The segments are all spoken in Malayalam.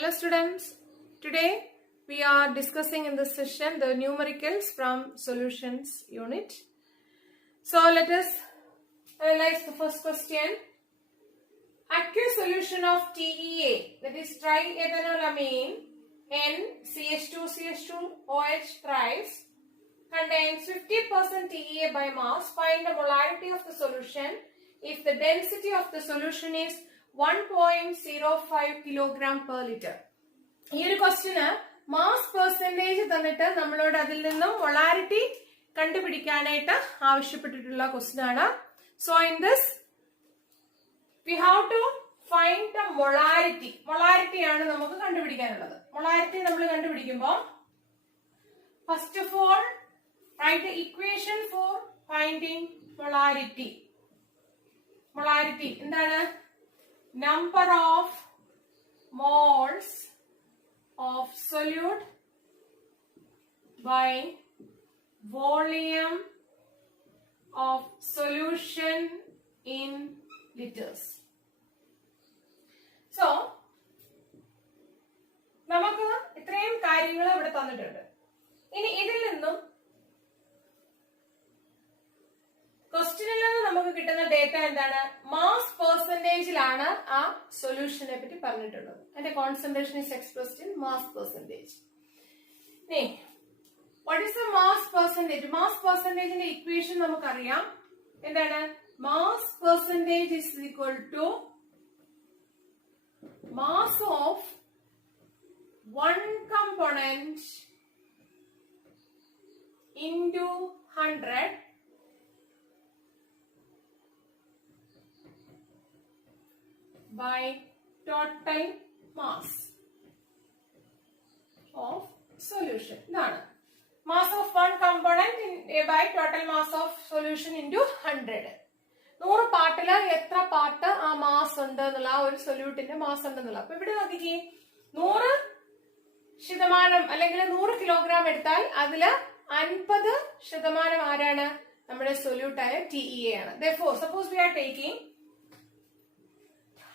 Hello students, today we are discussing in this session the numericals from solutions unit. So let us analyze the first question. Aqueous solution of TEA, that is triethanolamine NCH2CH2OH thrice, contains 50% TEA by mass. Find the molarity of the solution if the density of the solution is 1.05 kilogram per liter. ഈ ഒരു ക്വസ്റ്റ്യന് മാസ് പെർസെന്റേജ് തന്നിട്ട് നമ്മളോട് അതിൽ നിന്നും മൊളാരിറ്റി കണ്ടുപിടിക്കാനായിട്ട് ആവശ്യപ്പെട്ടിട്ടുള്ള ക്വസ്റ്റ്യൻ ആണ്. So in this we have to find the molarity. Molarity ആണ് നമുക്ക് കണ്ടുപിടിക്കാനുള്ളത്. മൊളാരിറ്റി നമ്മൾ കണ്ടുപിടിക്കുമ്പോൾ first of all write the equation for finding molarity. Molarity എന്താണ്? Number of moles of solute by volume of solution in liters. So, നമുക്ക് ഇത്രയും കാര്യങ്ങൾ ഇവിടെ തന്നിട്ടുണ്ട്. ഇനി ഇതിൽ നിന്നും ക്വസ്റ്റ്യനിൽ നിന്ന് നമുക്ക് കിട്ടുന്ന ഡേറ്റ എന്താണ്? മാസ് പെർസെന്റേജിലാണ് ആ സൊല്യൂഷനെ പറ്റി പറഞ്ഞിട്ടുള്ളത്. അതിന്റെ concentration is expressed in mass percentage. What is the mass percentage? Mass പെർസെന്റേജിന്റെ ഇക്വേഷൻ നമുക്കറിയാം. എന്താണ്? Mass percentage is equal to mass of one component into 100 by total mass of solution. ഇതാണ് mass of one component by total mass of solution into 100. 100 പാർട്ടില് എത്ര പാർട്ട് ആ മാസ് ഉണ്ട് എന്നുള്ള ആ ഒരു സൊല്യൂട്ടിന്റെ മാസ് ഉണ്ടെന്നുള്ള. അപ്പൊ ഇവിടെ നോക്കിക്കേ, 100% അല്ലെങ്കിൽ 100 കിലോഗ്രാം എടുത്താൽ അതില് 50% ആരാണ്? നമ്മുടെ സൊല്യൂട്ടായ TEA ആണ്. Therefore, suppose we are taking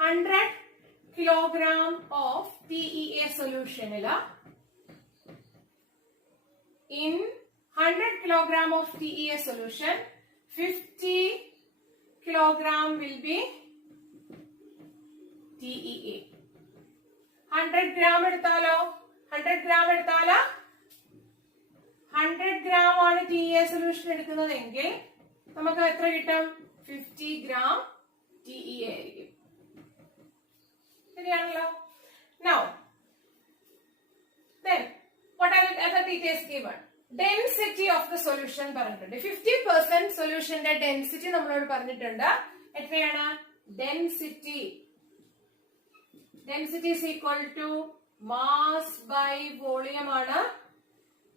100 kilogram of TEA solution in 100 kilogram of TEA solution 50 kilogram will be TEA. 100 gram എടുത്താലോ 100 gram ആണ് TEA solution എടുക്കുന്നതെങ്കിൽ നമുക്ക് എത്ര കിട്ടും? 50 gram TEA ആയിരിക്കും. Now, then what are the other details given? Density of the solution പറഞ്ഞിട്ടുണ്ട്. 50% സൊല്യൂഷന്റെ ഡെൻസിറ്റി നമ്മളോട് പറഞ്ഞിട്ടുണ്ട്. എത്രയാണ്? Density is equal to mass by volume ആണ്.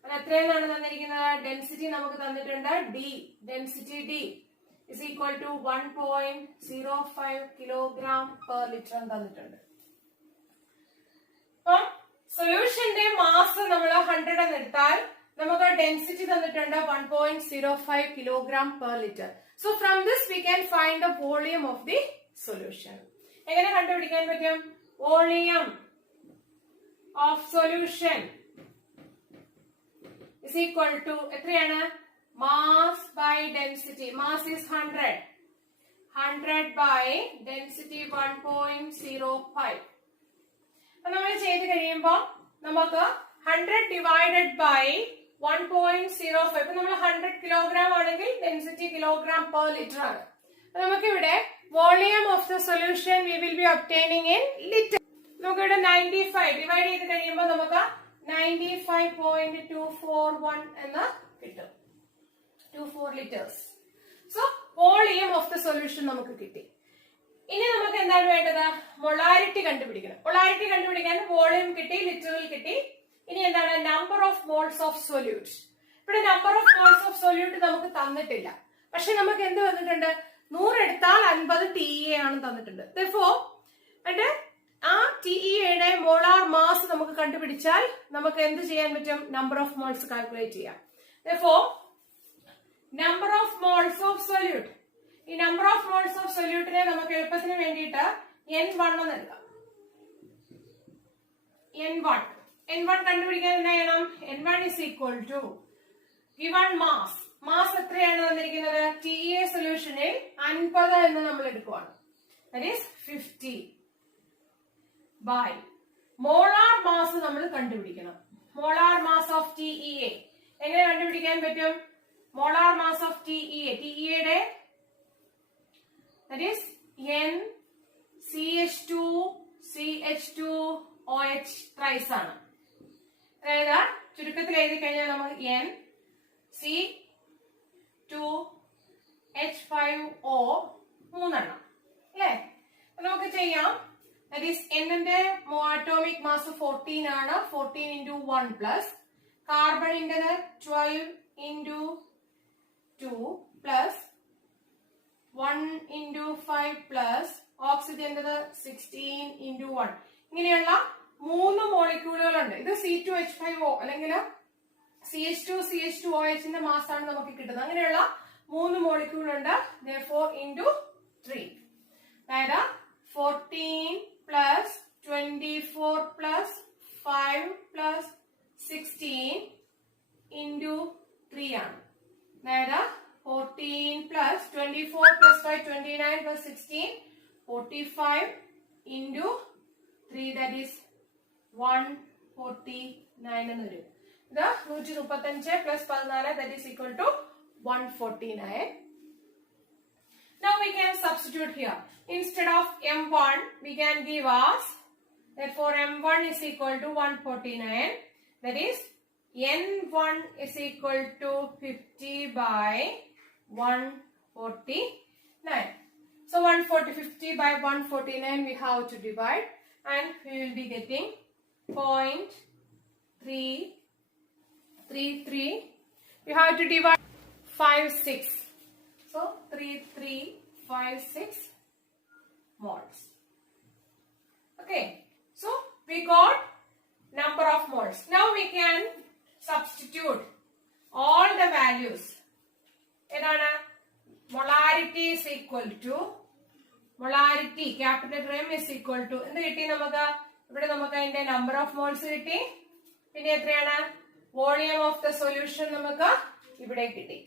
അത് എത്രയെന്നാണ് തന്നിരിക്കുന്നത്? ഡെൻസിറ്റി നമുക്ക് തന്നിട്ടുണ്ട് D. Density D is equal to 1.05 kilogram per liter തന്നിട്ടുണ്ട്. സൊല്യൂഷന്റെ മാസ് നമ്മൾ 100 എന്ന് എടുത്താൽ നമുക്ക് ഡെൻസിറ്റി തന്നിട്ടുണ്ട് 1.05 kilogram per litre. So from this we can find the volume of the solution. എങ്ങനെ കണ്ടുപിടിക്കാൻ പറ്റും? Volume of solution is equal to എത്രയാണ്? Mass by density. Mass is 100 by density 1.05. നമ്മൾ ചെയ്ത് കഴിയുമ്പോൾ നമുക്ക് 100 ഡിവൈഡഡ് ബൈ 1.05. ഇപ്പൊ നമ്മൾ 100 കിലോഗ്രാം ആണെങ്കിൽ ഡെൻസിറ്റി കിലോഗ്രാം പെർ ലിറ്റർ ആണ്. നമുക്ക് ഇവിടെ volume of the solution we will be obtaining in litre. നമുക്ക് ഇവിടെ 95 ഡിവൈഡ് ചെയ്ത് കഴിയുമ്പോൾ നമുക്ക് 95.241 എന്ന് കിട്ടും. 24 litres. So volume of the solution നമുക്ക് കിട്ടി. ഇനി നമുക്ക് എന്താണ് വേണ്ടത്? മൊളാരിറ്റി കണ്ടുപിടിക്കണം. മൊളാരിറ്റി കണ്ടുപിടിക്കാൻ വോളിയം കിട്ടി, ലിറ്ററിൽ കിട്ടി. ഇനി എന്താണ്? Number of moles of solute. ഇവിടെ number of moles of solute നമുക്ക് തന്നിട്ടില്ല. പക്ഷെ നമുക്ക് എന്ത് തന്നിട്ടുണ്ട്? 100 എടുത്താൽ 50 TEA ആണ് തന്നിട്ടുണ്ട്. Therefore, ആ TEAയുടെ മോളാർ മാസ് നമുക്ക് കണ്ടുപിടിച്ചാൽ നമുക്ക് എന്ത് ചെയ്യാൻ പറ്റും? നമ്പർ ഓഫ് മോൾസ് കാൽക്കുലേറ്റ് ചെയ്യാം. Therefore, number of moles of solute. ഈ നമ്പർ ഓഫ് മോൾസ് ഓഫ് സൊല്യൂട്ടിനെ നമുക്ക് എളുപ്പത്തിന് വേണ്ടിയിട്ട് N1 എന്ന് എടുക്കാം. N1. N1 കണ്ടുപിടിക്കാൻ എന്താ ചെയ്യണം? N1 is equal to given mass. Mass എത്രയാണ് തന്നിരിക്കുന്നത്? TEA സൊല്യൂഷനിൽ 50 എന്ന് നമ്മൾ എടുക്കുവാണ്. That is 50 by molar mass നമ്മൾ കണ്ടുപിടിക്കണം. മോളാർ മാസ് ഓഫ് TEA എങ്ങനെ കണ്ടുപിടിക്കാൻ പറ്റും? Molar mass of TEA, TEA that is N CH2CH2OH thrice ആണ്. അതായത് ചുരുക്കത്തിൽ എഴുതി കഴിഞ്ഞാൽ നമുക്ക് N C2H5O 3 അല്ലേ? നമുക്ക് ചെയ്യാം. That is N ന്റെ അറ്റോമിക് മാസ് 14 ആണ്. 14 into 1 plus കാർബണിന്റെ 12 into 2 plus 1 into 5 plus ഓക്സിജന്റെ 16 into 1. ഇങ്ങനെയുള്ള 3 മോളിക്യൂളുകളുണ്ട്. ഇത് C2H5O അല്ലെങ്കിൽ CH2CH2OH ന്റെ മാസ് ആണ് നമുക്ക് കിട്ടുന്നത്. അങ്ങനെയുള്ള 3 മോളിക്യൂൾ ഉണ്ട്. Therefore into 3. അതായത് 14 plus 24 plus 5 plus 16 into 3 ആണ്. അതായത് 14 plus 24 plus 5 29 plus 16 45 into 3 that is 149 എന്ന് വരും. ഇത് 135 plus 14 that is equal to 149. Now we can substitute here. Instead of M1 we can give us, therefore M1 is equal to 149. That is N1 is equal to 50 by 149. So 50 by 149 we have to divide and we will be getting 0.333. You have to divide 56. So 3356 moles. Okay. So we got number of moles. Now we can substitute all the values. എന്താണ്? Molarity is equal to molarity capital M is equal to എന്ത് കിട്ടി നമുക്ക്? ഇവിടെ നമുക്ക് അതിന്റെ നമ്പർ ഓഫ് മോൾസ് കിട്ടി. പിന്നെ എത്രയാണ്? വോളിയം ഓഫ് ദ സൊല്യൂഷൻ നമുക്ക് ഇവിടെ കിട്ടി.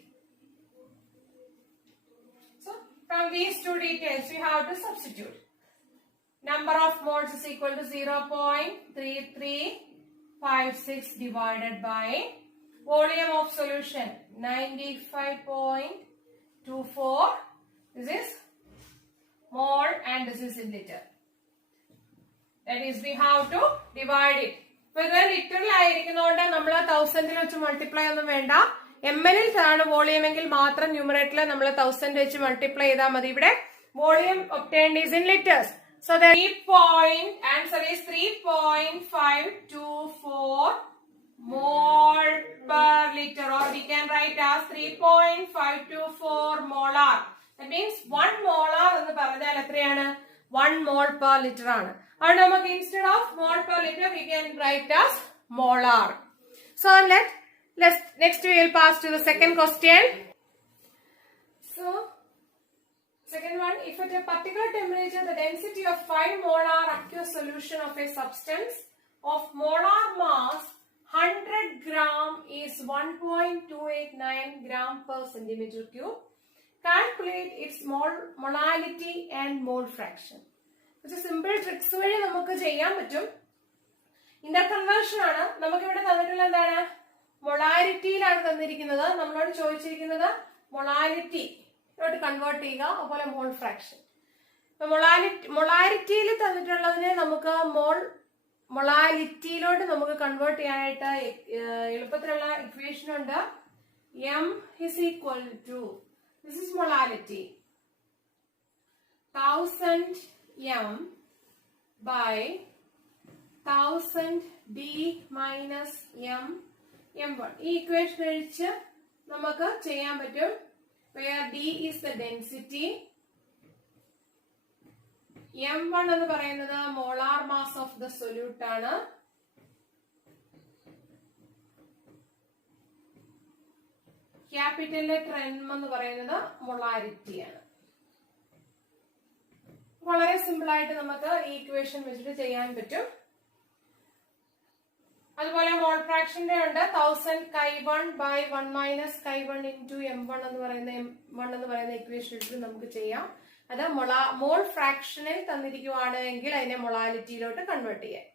So from these two details we have to substitute. Number of moles is equal to 0.3356 divided by volume of solution 95.24. This is mole and this is in liter. That is we have to divide it. ഇപ്പൊ ഇത് ലിറ്ററിൽ ആയിരിക്കുന്നതുകൊണ്ട് നമ്മൾ 1000 വെച്ച് മൾട്ടിപ്ലൈ ഒന്നും വേണ്ട. ml ആണ് വോളിയം എങ്കിൽ മാത്രം ന്യൂമറേറ്ററിൽ നമ്മൾ 1000 വെച്ച് മൾട്ടിപ്ലൈ ചെയ്താൽ മതി. ഇവിടെ volume obtained is in liters. So the answer is 3.524 mole per liter, or we can write as 3.524 molar. That means 1 molar എന്ന് പറഞ്ഞാൽ എത്രയാണ്? 1 mole per liter ആണ്. അതുകൊണ്ട് നമുക്ക് instead of mole per liter we can write as molar. So next we will pass to the second question. So second one, if at a particular temperature the density of 5 molar aqueous solution of a substance of molar mass 100 gram is 1.289 gram per centimeter cube, calculate its molality and mole fraction. It's a simple tricks വഴി നമുക്ക് ചെയ്യാൻ പറ്റും. ഇന്റർകൺവേർഷൻ ആണ്. നമുക്ക് ഇവിടെ തന്നിട്ടുള്ള എന്താണ്? മൊളാരിറ്റിയിലാണ് തന്നിരിക്കുന്നത്. നമ്മളോട് ചോദിച്ചിരിക്കുന്നത് മൊളാരിറ്റി കൺവേർട്ട് ചെയ്യുക, അതുപോലെ മോൾ ഫ്രാക്ഷൻ. മൊളാരിറ്റിയിൽ തന്നിട്ടുള്ളതിനെ നമുക്ക് മൊളാലിറ്റിയിലോട്ട് നമുക്ക് കൺവേർട്ട് ചെയ്യാനായിട്ട് എളുപ്പത്തിലുള്ള ഇക്വേഷൻ ഉണ്ട്. M is equal to, this is molality, 1000 M by 1000 D minus M M1. ഈ ഇക്വേഷൻ ഒഴിച്ച് നമുക്ക് ചെയ്യാൻ പറ്റും. Where D is the density, M1 എന്ന് പറയുന്നത് molar mass of the solute ആണ്. Capital letter M എന്ന് പറയുന്നത് molarity ആണ്. വളരെ സിമ്പിൾ ആയിട്ട് നമുക്ക് ഈ ഇക്വേഷൻ വെച്ചിട്ട് ചെയ്യാൻ പറ്റും. അതുപോലെ മോൾ ഫ്രാക്ഷന്റെ ഉണ്ട് 1000 chi1 by 1 minus chi1 into m1 എന്ന് പറയുന്ന ഇക്വേഷൻ എടുത്ത് നമുക്ക് ചെയ്യാം. അത് മോൾ ഫ്രാക്ഷനിൽ തന്നിരിക്കുവാണെങ്കിൽ അതിനെ മൊളാലിറ്റിയിലോട്ട് കൺവേർട്ട് ചെയ്യാം.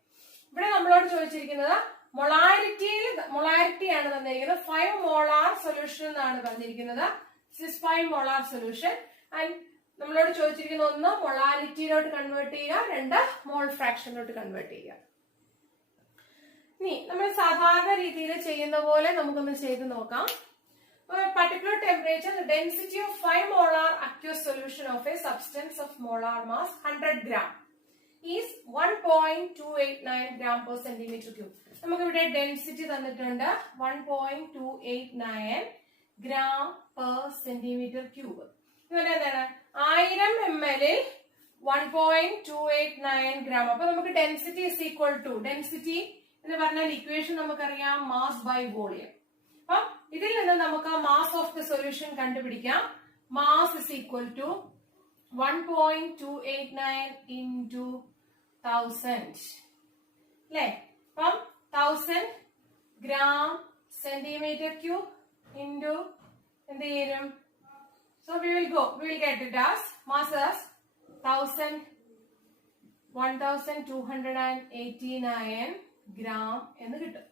ഇവിടെ നമ്മളോട് ചോദിച്ചിരിക്കുന്നത് മൊളാരിറ്റിയാണ് തന്നിരിക്കുന്നത്. 5 മോളാർ സൊല്യൂഷൻ എന്നാണ് പറഞ്ഞിരിക്കുന്നത്. 5 മോളാർ സൊല്യൂഷൻ. ആൻഡ് നമ്മളോട് ചോദിച്ചിരിക്കുന്ന 1 മൊളാലിറ്റിയിലോട്ട് കൺവേർട്ട് ചെയ്യുക, 2 മോൾ ഫ്രാക്ഷനിലോട്ട് കൺവേർട്ട് ചെയ്യുക. ഇനി നമ്മൾ സാധാരണ രീതിയിൽ ചെയ്യുന്ന പോലെ നമുക്കൊന്ന് ചെയ്ത് നോക്കാം. Particular temperature, the density of 5 molar aqueous solution of a substance of molar mass 100 gram is 1.289 gram per centimeter cube. നമുക്ക് ഇവിടെ ഡെൻസിറ്റി തന്നിട്ടുണ്ട് 1.289 gram per centimeter cube. ഇതുപോലെ എന്താണ് 1000 ml 1.289 gram. അപ്പൊ നമുക്ക് density is equal to density എന്ന് പറഞ്ഞാൽ ഇക്വേഷൻ നമുക്കറിയാം മാസ് ബൈ വോളിയം. അപ്പൊ ഇതിൽ നിന്ന് നമുക്ക് മാസ് ഓഫ് ദ സൊല്യൂഷൻ കണ്ടുപിടിക്കാം. Mass is equal to 1.289 into 1000 അല്ലേ? അപ്പം 1000 gram centimeter cube into എന്ത് ചെയ്യും? So we will get it as mass as 1289 gram എന്ന് കിട്ടും.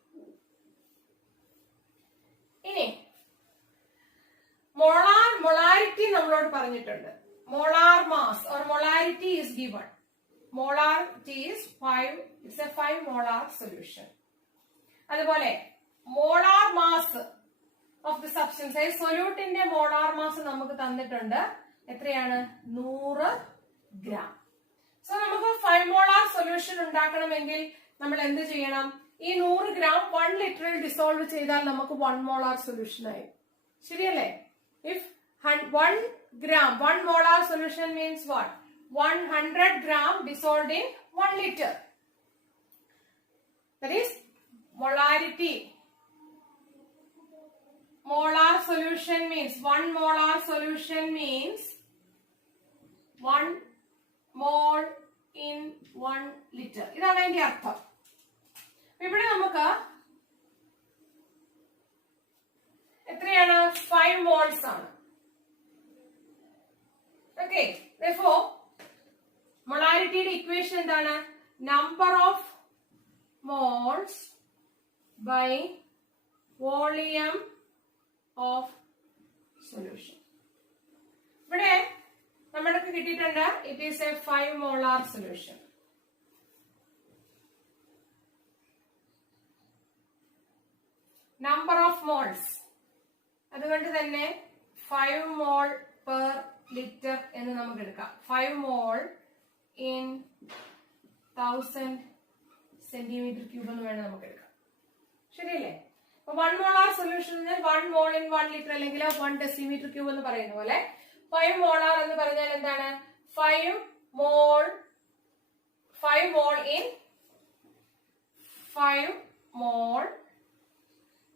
ഇനി മൊളാരിറ്റി നമ്മളോട് പറഞ്ഞിട്ടുണ്ട്. Molar mass or molarity is given. Molarity is 5. It's a 5 molar solution. അതുപോലെ molar mass of the substance, അതായത് സൊല്യൂട്ടിന്റെ മോളാർ മാസ് നമുക്ക് തന്നിട്ടുണ്ട്. എത്രയാണ്? 100 ഗ്രാം. സോ നമുക്ക് 5 മോളാർ സൊല്യൂഷൻ ഉണ്ടാക്കണമെങ്കിൽ നമ്മൾ എന്ത് ചെയ്യണം? ഈ 100 ഗ്രാം 1 ലിറ്ററിൽ ഡിസോൾവ് ചെയ്താൽ നമുക്ക് 1 മോളാർ സൊല്യൂഷൻ ആയി. ശരിയല്ലേ? If 1 molar solution means what? 100 gram dissolved in 1 liter. That is molarity. Molar solution means 1 molar solution means 1 mole in 1 liter. ഇതാണ് അതിന്റെ അർത്ഥം. ഇവിടെ നമുക്ക് എത്രയാണ്? 5 moles ആണ്. Okay, therefore molarity equation എന്താണ്? Number of moles by volume of solution. ഇവിടെ നമ്മൾക്ക് കിട്ടിയിട്ടുണ്ട് it is a 5 molar solution. Number of moles, അതുകൊണ്ട് തന്നെ 5 mole per liter എന്ന് നമുക്ക് എടുക്കാം. 5 mole in 1000 centimeter cube എന്ന് വേണം നമുക്ക് എടുക്കാം. ശരിയല്ലേ? അപ്പൊ 1 molar solution 1 mole in 1 liter അല്ലെങ്കിൽ 1 decimeter cube എന്ന് പറയുന്ന പോലെ 5 molar എന്ന് പറഞ്ഞാൽ എന്താണ്? 5 mole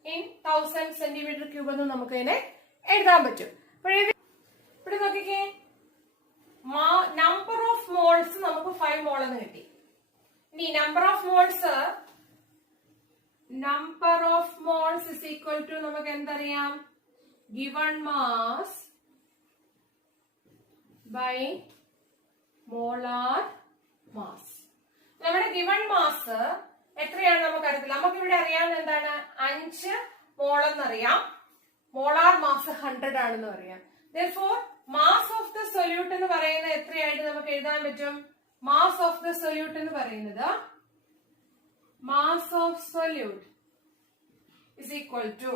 in 1000 centimeter cube എന്ന് നമുക്ക് ഇതിനെ എഴുതാൻ പറ്റും. ഇവിടെ നോക്കിക്കേ, നമ്പർ ഓഫ് മോൾസ് നമുക്ക് 5 മോൾ എന്ന് കിട്ടി. ഇനി number of moles is equal to നമുക്ക് എന്തറിയാം? Given mass by molar mass. നമ്മുടെ ഗിവൺ മാസ് എത്രയാണ് നമുക്ക് അറിയത്തില്ല. നമുക്ക് ഇവിടെ അറിയാവുന്ന എന്താണ്? 5 മോൾ എന്നറിയാം. മോളാർ മാസ് 100 ആണെന്ന് പറയാം. Therefore mass of the solute എന്ന് പറയുന്നത് എത്രയായിട്ട് നമുക്ക് എഴുതാൻ പറ്റും? മാസ് ഓഫ് ദ സൊല്യൂട്ട് എന്ന് പറയുന്നത് mass of solute is equal to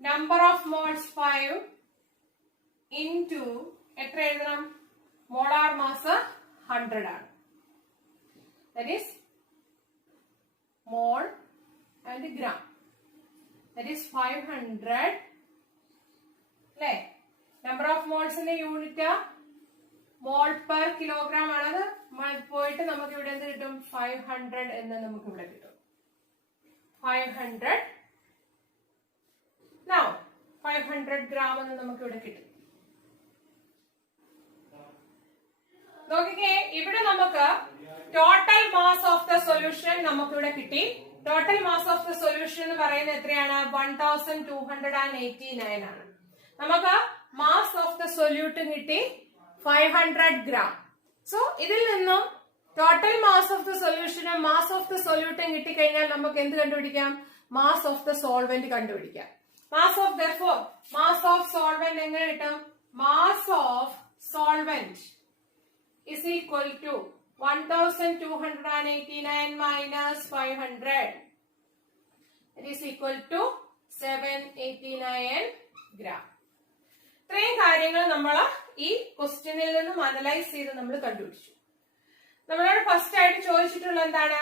number of moles 5 into എത്ര എഴുതണം? മോളാർ മാസ് 100 ആണ്. That is mole and gram. That is 500. അല്ലേ? നമ്പർ ഓഫ് മോൾസിന്റെ യൂണിറ്റ് മോൾ പെർ കിലോഗ്രാം ആണത്. പോയിട്ട് നമുക്ക് ഇവിടെ എന്ത് കിട്ടും? 500 എന്ന് നമുക്ക് ഇവിടെ കിട്ടും. 500. Now 500 gram എന്ന് നമുക്ക് ഇവിടെ കിട്ടും. നോക്കിക്കേ, ഇവിടെ നമുക്ക് total mass of the solution നമുക്ക് ഇവിടെ കിട്ടി. Total mass of the solution എന്ന് പറയുന്നത് എത്രയാണ്? 1289 ആണ്. നമുക്ക് മാസ് ഓഫ് ദ സൊല്യൂട്ട് കിട്ടി 500 gram. സോ ഇതിൽ നിന്നും ടോട്ടൽ മാസ് ഓഫ് ദ സൊല്യൂഷനും മാസ് ഓഫ് ദ സൊല്യൂട്ടും കിട്ടിക്കഴിഞ്ഞാൽ നമുക്ക് എന്ത് കണ്ടുപിടിക്കാം? മാസ് ഓഫ് ദ സോൾവെന്റ് കണ്ടുപിടിക്കാം. Mass of therefore mass of solvent എങ്ങനെ കിട്ടും? Mass of solvent is equal to 1289 minus 500. It is equal to 789 gram. ഇത്രയും കാര്യങ്ങൾ നമ്മൾ ഈ ക്വസ്റ്റ്യനിൽ നിന്നും അനലൈസ് ചെയ്ത് നമ്മൾ കണ്ടുപിടിച്ചു. നമ്മളോട് ഫസ്റ്റ് ആയിട്ട് ചോദിച്ചിട്ടുള്ള എന്താണ്?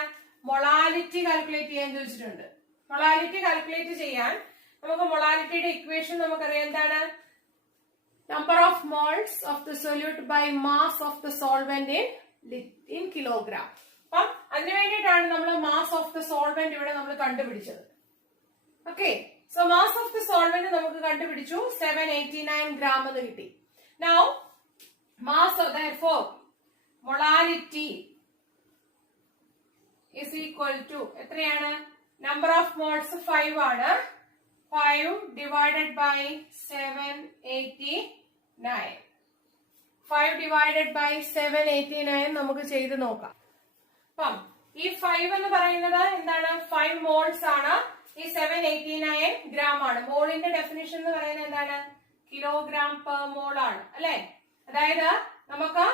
മൊളാലിറ്റി കാൽക്കുലേറ്റ് ചെയ്യാൻ ചോദിച്ചിട്ടുണ്ട്. മൊളാലിറ്റി കാൽക്കുലേറ്റ് ചെയ്യാൻ നമുക്ക് മൊളാലിറ്റിയുടെ ഇക്വേഷൻ നമുക്കറിയാം. എന്താണ്? Number of moles of the solute by mass of the solvent in kilogram. അപ്പം അതിനു വേണ്ടിയിട്ടാണ് നമ്മൾ മാസ് ഓഫ് ദ സോൾവെന്റ് ഇവിടെ നമ്മൾ കണ്ടുപിടിച്ചത്. Okay, so mass of the solvent നമുക്ക് കണ്ടുപിടിച്ചു 789 gram എന്ന് കിട്ടി. Now mass of therefore molality is equal to എത്രയാണ്? നമ്പർ ഓഫ് മോൾസ് 5 ആണ്. 5 divided by 789. 5 divided by 789 നമുക്ക് ചെയ്ത് നോക്കാം. അപ്പം ഈ 5 എന്ന് പറയുന്നത് എന്താണ്? 5 മോൾസ് ആണ്. ഈ 789 gram ആണ്. മോളിന്റെ ഡെഫിനിഷൻ എന്ന് പറയുന്നത് എന്താണ്? കിലോഗ്രാം പെർ മോൾ ആണ്, അല്ലെ? അതായത് നമുക്ക്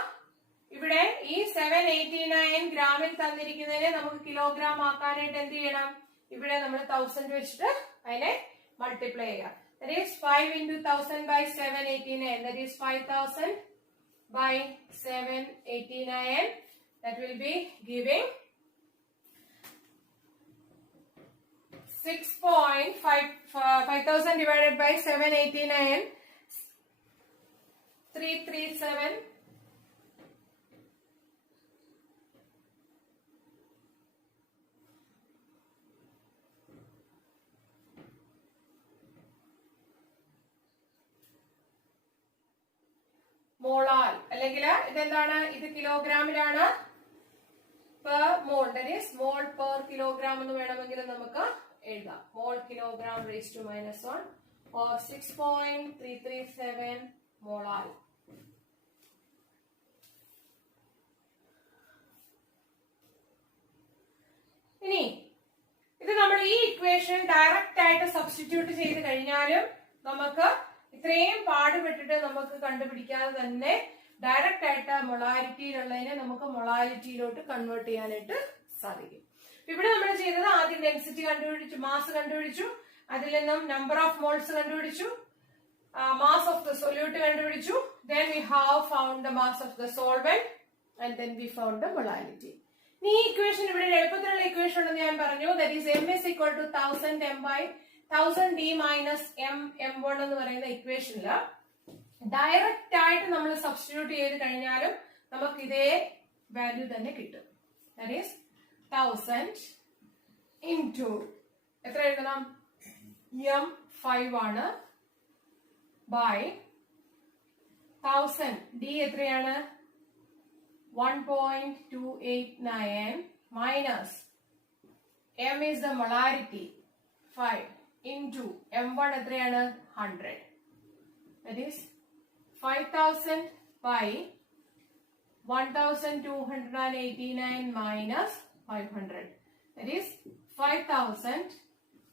ഇവിടെ ഈ 789 ഗ്രാമിൽ തന്നിരിക്കുന്നതിനെ നമുക്ക് കിലോഗ്രാം ആക്കാനായിട്ട് എന്ത് ചെയ്യണം? ഇവിടെ നമ്മൾ 1000 വെച്ചിട്ട് അതിനെ മൾട്ടിപ്ലൈ ചെയ്യാം. That is 5 into 1000 by 789. That is 5000 by 789. That will be giving 5000 divided by 789. 337. Molal അല്ലെങ്കിൽ ഇതെന്താണ്? ഇത് കിലോഗ്രാമിലാണ്. Per mole, that is mole per kilogram എന്ന് വേണമെങ്കിൽ നമുക്ക് എഴുതാം. Mole kilogram raise to -1 or 6.337 molal. ഇനി ഇത് നമ്മൾ ഈ ഇക്വേഷൻ ഡയറക്റ്റ് ആയിട്ട് സബ്സ്റ്റിറ്റ്യൂട്ട് ചെയ്ത് കഴിഞ്ഞാലും നമുക്ക് ഇത്രയും പാടുപെട്ടിട്ട് നമുക്ക് കണ്ടുപിടിക്കാതെ തന്നെ ഡയറക്റ്റ് ആയിട്ട് മൊളാരിറ്റിയിലുള്ളതിനെ നമുക്ക് മൊളാരിറ്റിയിലോട്ട് കൺവേർട്ട് ചെയ്യാനായിട്ട് സാധിക്കും. ഇവിടെ നമ്മൾ ചെയ്തത് ആദ്യം ഡെൻസിറ്റി കണ്ടുപിടിച്ചു, മാസ് കണ്ടുപിടിച്ചു, അതിൽ നിന്നും നമ്പർ ഓഫ് മോൾസ് കണ്ടുപിടിച്ചു, മാസ് ഓഫ് ദ സൊല്യൂട്ട് കണ്ടുപിടിച്ചു, then we have found the mass of the solvent and then we found the molality. ഈ ഇക്വേഷൻ ഇവിടെ എളുപ്പത്തിലുള്ള ഇക്വേഷൻ ഉണ്ടെന്ന് ഞാൻ പറഞ്ഞു. that is m is equal to 1000 m by 1000 d minus m m1 എന്ന് പറയുന്ന ഇക്വേഷനില് ഡയറക്റ്റ് ആയിട്ട് നമ്മൾ സബ്സ്റ്റിറ്റ്യൂട്ട് ചെയ്ത് കഴിഞ്ഞാലും നമുക്ക് ഇതേ വാല്യൂ തന്നെ കിട്ടും. that is 1000 into എത്ര എഴുതണം? m 5 ആണ് by 1000 d എത്രയാണ്? 1.289 minus m is the molarity 5 into m1 എത്രയാണ്? 100. that is 5000 by 1289 minus 500. that is 5000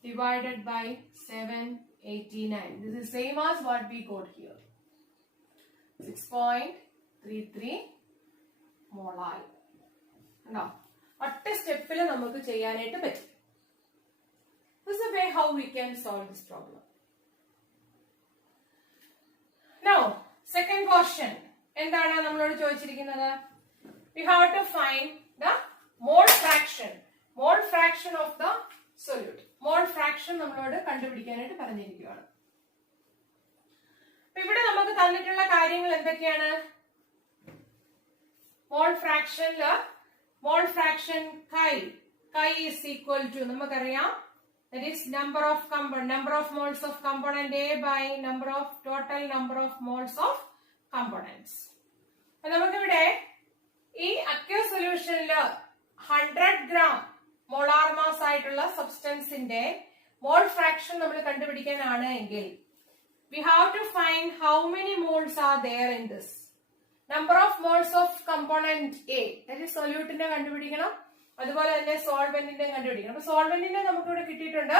divided by 789. this is same as what we got here. 6.33 molal. ഉണ്ടോ? ഒറ്റ സ്റ്റെപ്പിൽ നമുക്ക് ചെയ്യാനായിട്ട് പറ്റും. This is the way how we can solve this problem. Now, second question. എന്താണ് നമ്മളോട് ചോദിച്ചിരിക്കുന്നത്? We have to find the mole fraction. Mole fraction of the solute. Mole fraction നമ്മളോട് കണ്ടുപിടിക്കാനായിട്ട് പറഞ്ഞിരിക്കുകയാണ്. ഇവിടെ നമുക്ക് തന്നിട്ടുള്ള കാര്യങ്ങൾ എന്തൊക്കെയാണ്? mole fraction chi is equal to നമുക്കറിയാം. that is number of moles of component A by total number of moles of components. നമുക്കിവിടെ ഈ അക്വ സൊല്യൂഷനില് 100 ഗ്രാം മോളാർ മാസ് ആയിട്ടുള്ള സബ്സ്റ്റൻസിന്റെ മോൾ ഫ്രാക്ഷൻ നമ്മൾ കണ്ടുപിടിക്കാനാണ് എങ്കിൽ we have to find how many moles are there in this. Number of moles of component A, that is solute കണ്ടുപിടിക്കണം, അതുപോലെ തന്നെ സോൾവെന്റിന്റെ കണ്ടുപിടിക്കണം. അപ്പൊ സോൾവെന്റിന്റെ നമുക്ക് ഇവിടെ കിട്ടിയിട്ടുണ്ട്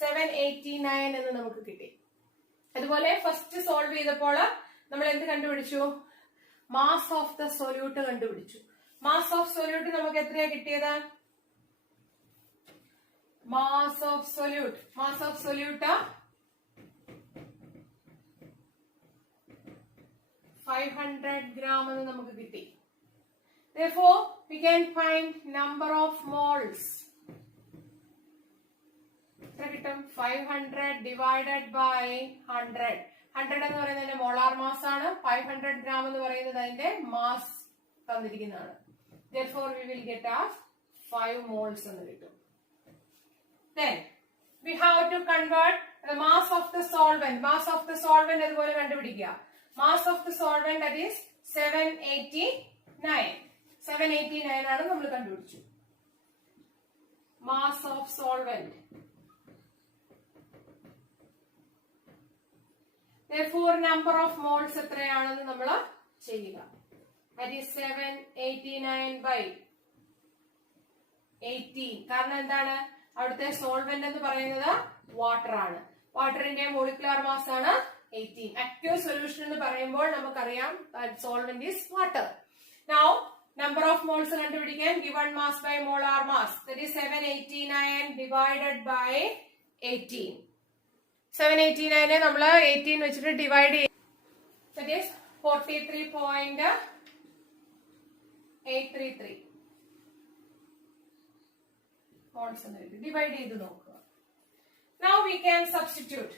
789 എന്ന് നമുക്ക് കിട്ടി. അതുപോലെ ഫസ്റ്റ് സോൾവ് ചെയ്തപ്പോൾ നമ്മൾ എന്ത് കണ്ടുപിടിച്ചു? മാസ് ഓഫ് ദ സൊല്യൂട്ട് കണ്ടുപിടിച്ചു. മാസ് ഓഫ് സൊല്യൂട്ട് നമുക്ക് എത്രയാ കിട്ടിയത്? മാസ് ഓഫ് സൊല്യൂട്ട് 500 gram എന്ന് നമുക്ക് കിട്ടി. Therefore, we can find number of moles. എത്ര കിട്ടും? 500 divided by 100. 100 എന്ന് പറയുന്നതിന്റെ മോളാർ മാസ് ആണ്. 500 gram എന്ന് പറയുന്നത് അതിന്റെ mass തന്നിരിക്കുന്നതാണ്. Therefore, we will get as 5 moles എന്ന് കിട്ടും. Then, we have to convert the mass of the solvent. Mass of the solvent അതുപോലെ കണ്ടുപിടിക്കുക. Mass of the solvent, that is 789. 789 ആണ് നമ്മൾ കണ്ടുപിടിച്ചു. Mass of solvent. Therefore, number of moles എത്രയാണെന്ന് നമ്മൾ ചെയ്യുക. That is 789 by 18. കാരണം എന്താണ്? അവിടുത്തെ സോൾവെന്റ് എന്ന് പറയുന്നത് വാട്ടർ ആണ്. വാട്ടറിന്റെ മോളിക്കുലാർ മാസ് ആണ് 18. Aqueous solution എന്ന് പറയുമ്പോൾ നമുക്കറിയാം solvent is water. Now, number of moles കണ്ടുപിടിക്കാൻ given mass by molar mass, that is 789 divided by 18. 789 നമ്മൾ 18 വെച്ചിട്ട് ഡിവൈഡ് ചെയ്യും. That is 43.833 moles എന്ന് കിട്ടും. ഡിവൈഡ് ചെയ്ത് നോക്കുക. Now we can substitute.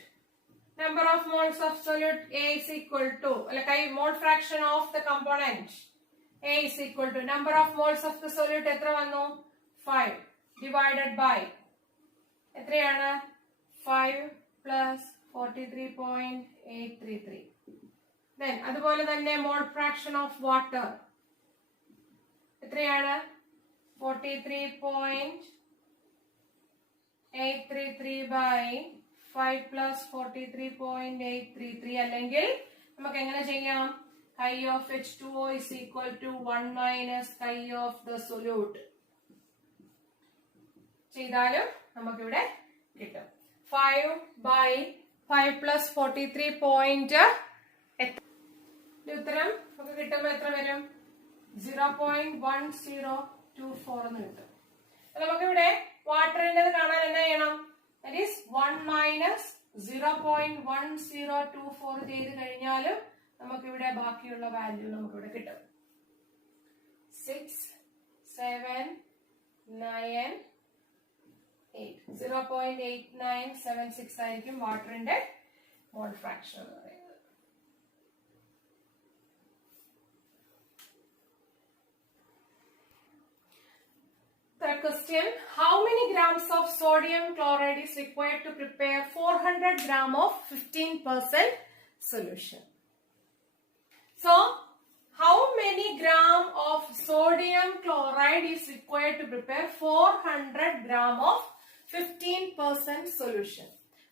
Number of moles of solute A is equal to, like mole fraction of the component A is equal to number of moles of the solute എത്ര വന്നു? 5 divided by എത്രയാണ്? 5 plus 43.833. Then അതുപോലെ തന്നെ mole fraction of water എത്രയാണ്? 43.833 by 5 plus 43.833. അല്ലെങ്കിൽ നമുക്ക് എങ്ങനെ ചെയ്യാം? chi of H2O is equal to 1 minus chi of the solute. ചെയ്താലും നമുക്കിവിടെ കിട്ടും. 5 by 5 plus 43. ഉത്തരം നമുക്ക് കിട്ടുമ്പോൾ എത്ര വരും? 0.1024 എന്ന് കിട്ടും. നമുക്കിവിടെ വാട്ടറിന്റെ കാണാൻ എന്നാ ചെയ്യണം? That is 1 minus 0.1024 ചെയ്ത് കഴിഞ്ഞാലും നമുക്കിവിടെ ബാക്കിയുള്ള വാല്യൂ നമുക്കിവിടെ കിട്ടും. 6, 7, 9, 8. 0.8976 ആയിരിക്കും വാട്ടറിന്റെ മോൾ ഫ്രാക്ഷൻ എന്ന് പറയുന്നത്. The question: how many grams of sodium chloride is required to prepare 400 gram of 15% solution? So, how many gram of sodium chloride is required to prepare 400 gram of 15% solution?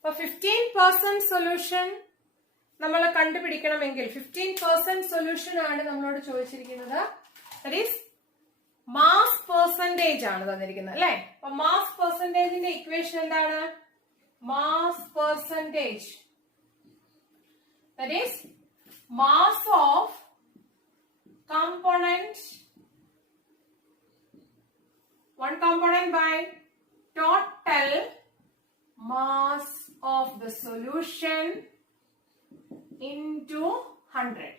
For 15% solution, നമ്മൾ കണ്ടുപിടിക്കണമെങ്കിൽ 15% solution ആണ് നമ്മളോട് ചോദിച്ചിരിക്കുന്നത്. That is മാസ് പെർസെന്റേജ് ആണ് തന്നിരിക്കുന്നത് അല്ലെ. അപ്പൊ മാസ് പെർസെന്റേജിന്റെ ഇക്വേഷൻ എന്താണ്? Mass percentage, that is mass of component, one component by total mass of the solution into 100.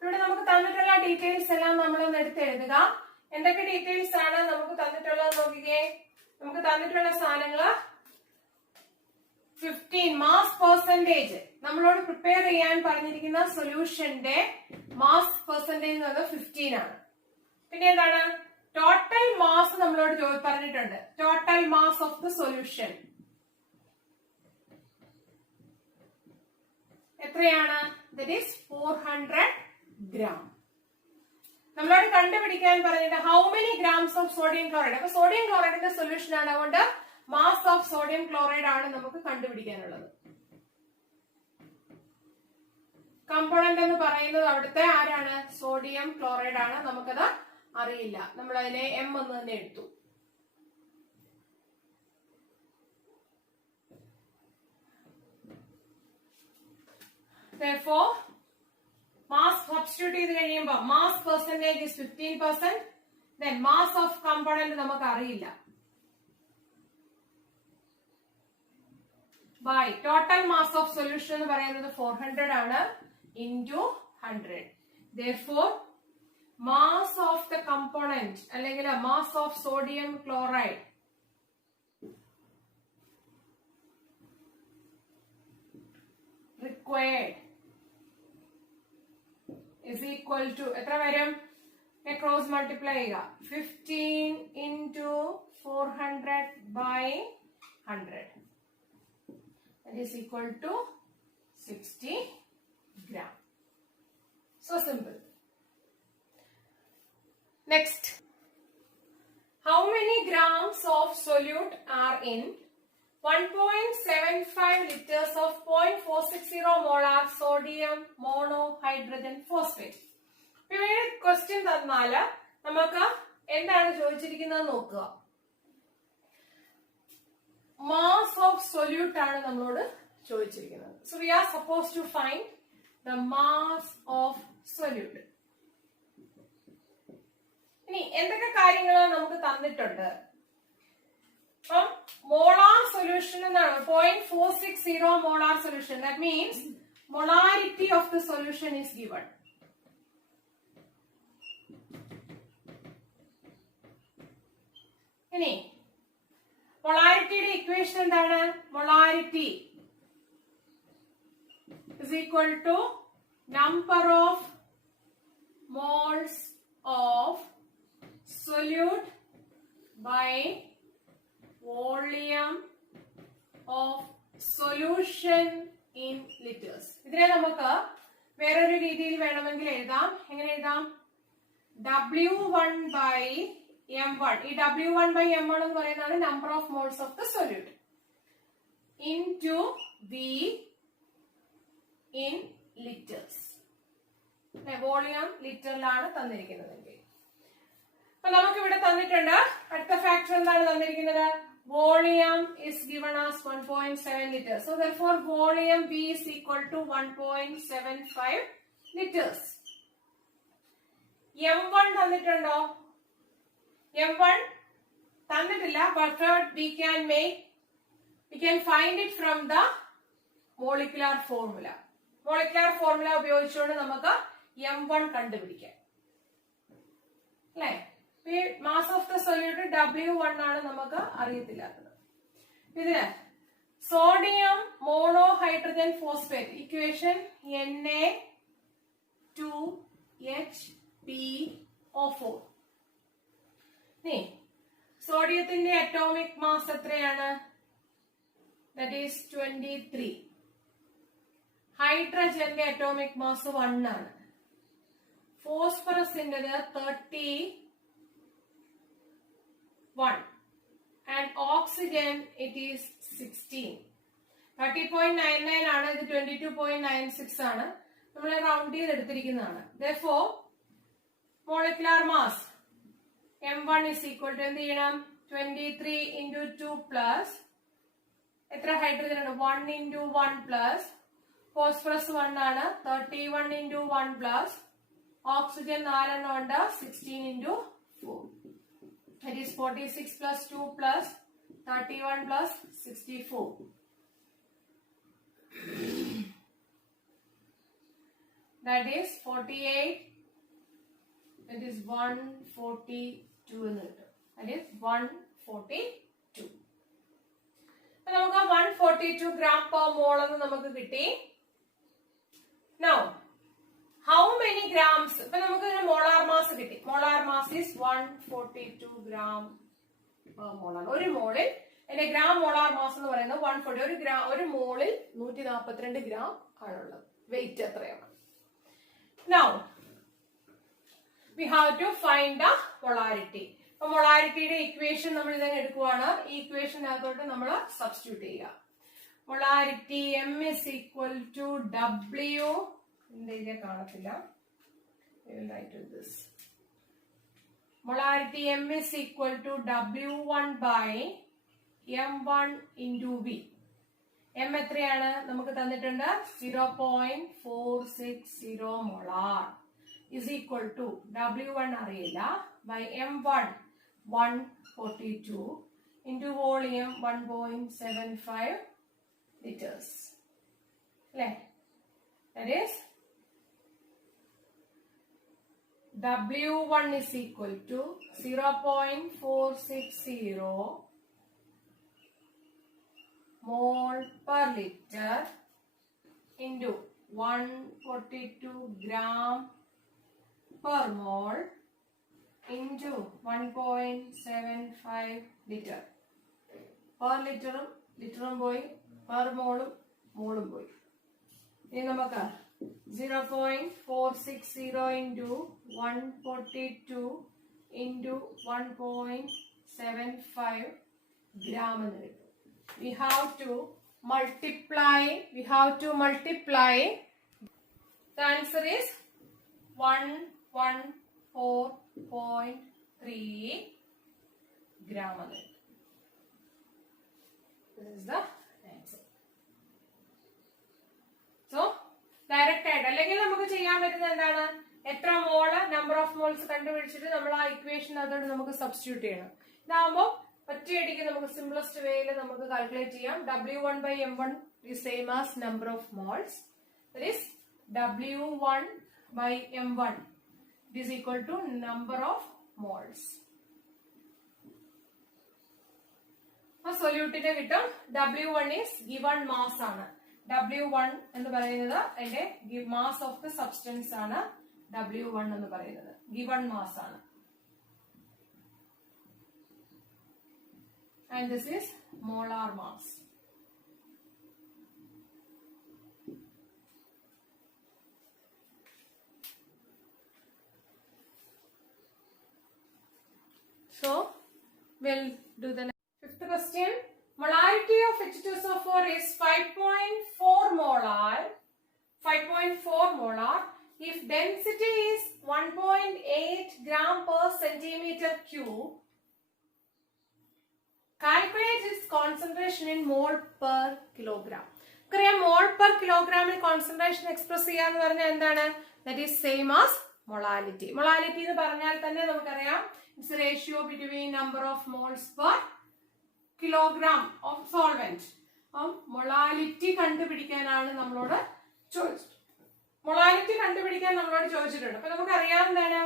ഇവിടെ നമുക്ക് തന്നിട്ടുള്ള ഡീറ്റെയിൽസ് എല്ലാം നമ്മളൊന്ന് എടുത്ത് എഴുതുക. എന്തൊക്കെ ഡീറ്റെയിൽസ് ആണ് നമുക്ക് തന്നിട്ടുള്ളത് നോക്കിക്കേ. നമുക്ക് തന്നിട്ടുള്ള സാധനങ്ങള് 15 മാസ് പെർസെന്റേജ് നമ്മളോട് പ്രിപ്പയർ ചെയ്യാൻ പറഞ്ഞിരിക്കുന്ന സൊല്യൂഷന്റെ മാസ് പെർസെന്റേജ് എന്ന് പറയുന്നത് 15 ആണ്. പിന്നെ എന്താണ്? ടോട്ടൽ മാസ് നമ്മളോട് പറഞ്ഞിട്ടുണ്ട്. Total mass of the solution എത്രയാണ്? That is 400 gram. നമ്മളോട് കണ്ടുപിടിക്കാൻ പറഞ്ഞിട്ട് how many grams of sodium chloride. അപ്പൊ സോഡിയം ക്ലോറൈഡിന്റെ സൊല്യൂഷൻ ആണ്, അതുകൊണ്ട് മാസ് ഓഫ് സോഡിയം ക്ലോറൈഡ് ആണ് നമുക്ക് കണ്ടുപിടിക്കാനുള്ളത്. കമ്പോണന്റ് എന്ന് പറയുന്നത് അവിടുത്തെ ആരാണ്? സോഡിയം ക്ലോറൈഡ് ആണ്. നമുക്കത് അറിയില്ല, നമ്മൾ അതിനെ എം എന്ന് തന്നെ എടുത്തു. Therefore, mass substitute ചെയ്ത് കഴിയുമ്പോൾ mass percentage is 15%. Then mass of component നമുക്ക് അറിയില്ല. By total mass of solution എന്ന് പറയുന്നത് 400 ആണ് into 100. Therefore, mass of the component അല്ലെങ്കിൽ mass of sodium chloride required is equal to എത്ര വരും? ക്രോസ് മൾട്ടിപ്ലൈ ചെയ്യുക. 15 into 400 by 100. That is equal to 60 gram. So simple. Next, how many grams of solute are in 1.75 liters of 0.460 molar sodium monohydrogen phosphate? ഇവിടെ ക്വസ്റ്റ്യൻ തന്നാല് നമുക്ക് എന്താണ് ചോദിച്ചിരിക്കുന്നത് നോക്കുക. മാസ് ഓഫ് സൊല്യൂട്ട് ആണ് നമ്മളോട് ചോദിച്ചിരിക്കുന്നത്. So we are suppose to find the mass of solute. ഇനി എന്തൊക്കെ കാര്യങ്ങൾ നമുക്ക് തന്നിട്ടുണ്ട്? അപ്പം മോളാർ സൊല്യൂഷൻ എന്നാണ് 0.460 molar solution. That means molarity of the solution is given. ഇനി molarity equation എന്താണ്? Molarity is equal to number of moles of solute by volume of solution in liters. ഇതിനെ നമുക്ക് വേറൊരു രീതിയിൽ വേണമെങ്കിൽ എഴുതാം. എങ്ങനെ എഴുതാം? W1 by M1. ഈ W1 by M1 എന്ന് പറയുന്നതാണ് number of moles of the solute into V in liters. Volume ലിറ്ററിലാണ് തന്നിരിക്കുന്നതെങ്കിൽ. അപ്പൊ നമുക്ക് ഇവിടെ തന്നിട്ടുണ്ട്. അടുത്ത ഫാക്ടർ എന്താണ് തന്നിരിക്കുന്നത്? Volume is given as 1.7 liters. So therefore volume V is equal to 1.75 liters. M1 തന്നിട്ടുണ്ടോ? M1 തന്നിട്ടില്ല. But we can find it from the molecular formula. Molecular formula ഉപയോഗിച്ചുകൊണ്ട് നമുക്ക് M1 കണ്ടുപിടിക്കാം. അല്ലേ? Mass of the solute W1 ആണ് നമുക്ക് അറിയത്തില്ലാത്തത്. ഇതിന് sodium monohydrogen phosphate equation Na2HPO4. സോഡിയത്തിന്റെ അറ്റോമിക് മാസ് എത്രയാണ്? That is 23. ഹൈഡ്രജന്റെ അറ്റോമിക് മാസ് 1 ആണ്. ഫോസ്ഫറസിന്റേത് 31 and oxygen it is 16. 30.99 ആണ്. ഇത് 22.96 ആണ്. നമ്മൾ റൗണ്ട് ചെയ്ത് എടുത്തിരിക്കുന്നതാണ്. Therefore molecular mass M1 is equal to എന്ത് ചെയ്യണം? 23 into 2 plus എത്ര ഹൈഡ്രജൻ ഉണ്ട്? 1 into 1 plus ഫോസ്ഫറസ് 1 ആണ്. 31 into 1 plus ഓക്സിജൻ 4 എണ്ണം ഉണ്ട്. 16 into 4. That is 46 plus 2 plus 31 plus 64. That is 48. That is 142 എന്ന് കിട്ടും. That is 142. അപ്പൊ നമുക്ക് 142 gram per mole എന്ന് നമുക്ക് കിട്ടി. Now how many grams? ഇപ്പൊ നമുക്ക് ഒരു മോളാർ മാസ് കിട്ടി. Molar mass is 142 gram per mole. ഒരു മോളിൽ എന്റെ ഗ്രാം മോളാർ മാസ് എന്ന് പറയുന്നത് 140. ഒരു മോളിൽ 142 ഗ്രാം ആണുള്ളത്. വെയിറ്റ് എത്രയാണ്? Now we have to find the molarity. അപ്പോൾ മൊളാരിറ്റിയുടെ ഇക്വേഷൻ നമ്മൾ ഇതങ്ങ് എടുക്കുവാണ്. ഈ ഇക്വേഷനകത്തോട്ട് നമ്മൾ സബ്സ്റ്റിറ്റ്യൂട്ട് ചെയ്യുക. Molarity M is equal to W. ഇതിന്റെ കാണത്തില്ല. We will write this. Molarity M is equal to W1 by M1 into V. M എത്രയാണ് നമുക്ക് തന്നിട്ടുണ്ട്? 0.460 molar is equal to W1 അറിയില്ല by M1 142 into volume 1.75 liters. That is W1 is equal to 0.460 mole per liter into 142 gram per mole into 1.75 liter. Per literum പോയി, per മോളും പോയി. ഇനി നമുക്ക് 0.460 into 142 into 1.75 gram എന്ന് കിട്ടും. We have to multiply. The answer is 114.3 gram. This is the answer. So direct ആയിട്ട് അല്ലെങ്കിൽ നമുക്ക് ചെയ്യാൻ പറ്റുന്നത് എന്താണ്? എത്ര മോള് നമ്പർ ഓഫ് മോൾസ് കണ്ടുപിടിച്ചിട്ട് നമ്മൾ ആ ഇക്വേഷൻ അതോട് നമുക്ക് സബ്സ്റ്റിറ്റ്യൂട്ട് ചെയ്യണം. ഇതാകുമ്പോൾ ഒറ്റയടിക്ക് നമുക്ക് സിംപ്ലസ്റ്റ് വേയിൽ നമുക്ക് കാൽക്കുലേറ്റ് ചെയ്യാം. W1 by M1 is same as number of moles. That is W1 by M1 is equal to number of moles. ആ സൊല്യൂട്ടിന് കിട്ടും. W1 is given mass ആണ്. W1 എന്ന് പറയുന്നത് അതിന്റെ മാസ് ഓഫ് ദ സബ്സ്റ്റൻസ് ആണ്. W1 എന്ന് പറയുന്നത് given mass ആണ്. And this is molar mass. So we'll do the fifth question. Molarity of H2SO4 is 5.4 molar. 5.4 molar. If density is 1.8 gram per centimeter cube, calculate its concentration in mole per kilogram. Mole per kilogram concentration express ചെയ്യാന്ന് പറഞ്ഞാൽ എന്താണ്? That is same as molality. Molality എന്ന് പറഞ്ഞാൽ തന്നെ നമുക്കറിയാം it's a ratio between number of moles per kilogram of solvent. Molality കണ്ടുപിടിക്കാനാണ് നമ്മളോട് ചോദിച്ചത്. Molality കണ്ടുപിടിക്കാൻ നമ്മളോട് ചോദിച്ചിട്ടുണ്ട്. അപ്പൊ നമുക്കറിയാം എന്താണ്?